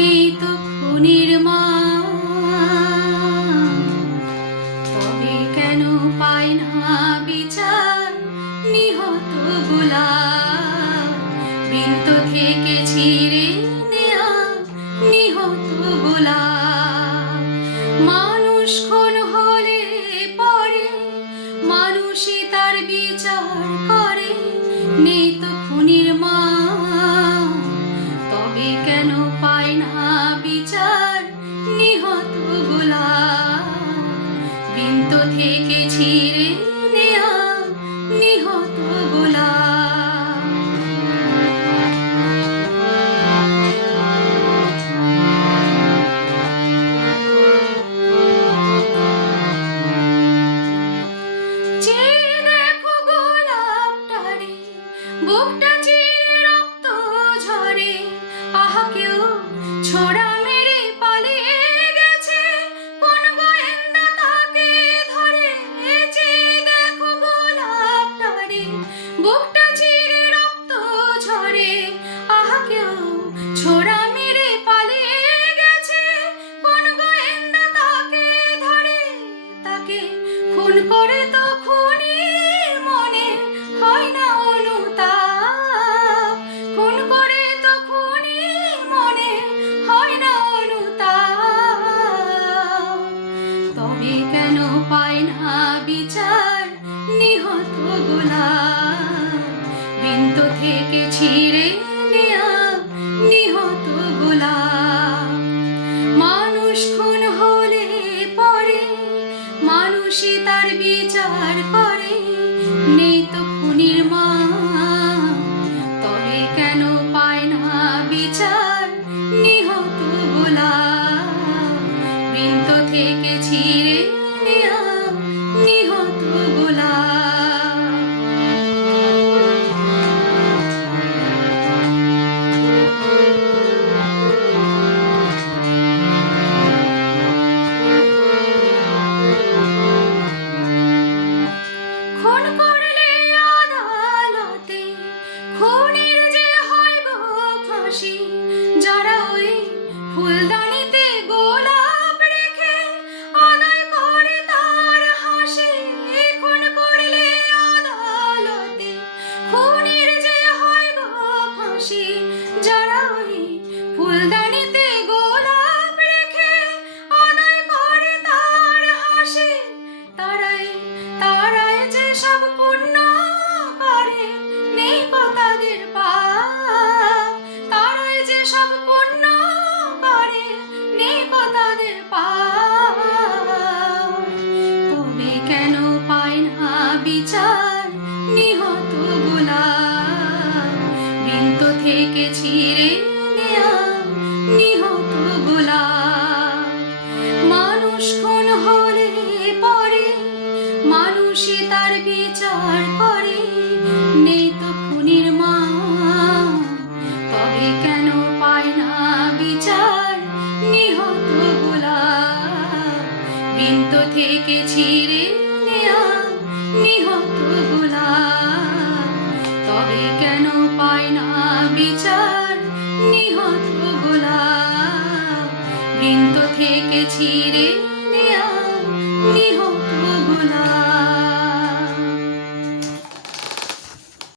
নেই তো খুনির মা, তবে কেন পায় না বিচার নিহত গোলাপ? বৃন্ত থেকে ছিঁড়ে নেয়া নিহত গোলাপ। মানুষ খুন হলে পরে মানুষই তার বিচার করে, নেই তো খুনির মা, তবে কেন পায় না বিচার নিহত গোলাপ? বৃন্ত থেকে ছিঁড়ে নেয়া নিহত গোলাপ। চেয়ে দেখো গোলাপটারে, বুকটা চিরে রক্ত ঝরে, আহা কেউ ছোড়া মেরে পালিয়ে গেছে, কোন গোয়েন্দা তাকে ধরে? চেয়ে দেখো গোলাপটারে, বুকটা চিরে রক্ত ঝরে, আহা কেউ ছোড়া মেরে পালিয়ে গেছে, কোন গোয়েন্দা তাকে ধরে? তাকে খুন করে তো খুনির মনে হয় না অনুতাপ, খুন করে তো খুনির মনে হয় না অনুতাপ। তবে কেন পায় না বিচার নিহত গোলাপ? বৃন্ত থেকে ছিঁড়ে নেয়া নিহত গোলাপ। মানুষ খুন হলে পরে মানুষই তার বিচার করে, নেই তো খুনির মা, তবে কেন পায় না বিচার নিহত গোলাপ? বৃন্ত থেকে ছিঁড়ে নেয়া নিহত গোলাপ। খুন করলে আদালতে খুনির যে হয় গো ফাঁসি, যারা ওই ফুলদানিতে গোলাপ রেখে আদায় করে তার হাসি। খুন করলে আদালতে খুনির যে হয় গো ফাঁসি, যারা ওই ফুলদানিতে গোলাপ রেখে আদায় করে তার হাসি। তারাই তারাই যে সব পুণ্য করে, নেই কো তাদের পাপ। তারাই যে সব পুণ্য করে, নেই কো তাদের পাপ। তবে কেন পায় না বিচার নিহত গোলাপ? বৃন্ত থেকে ছিঁড়ে নেয়া নিহত গোলাপ। মানুষ খুন হলে পরে মানুষই তার বিচার করে, নেই তো খুনির মা, তবে কেন পায় না বিচার নিহত গোলাপ? বৃন্ত থেকে ছিঁড়ে নেয়া নিহত গোলাপ। তবে কেন পায় না বিচার নিহত গোলাপ? বৃন্ত থেকে ছিঁড়ে নেয়া নিহত গোলাপ।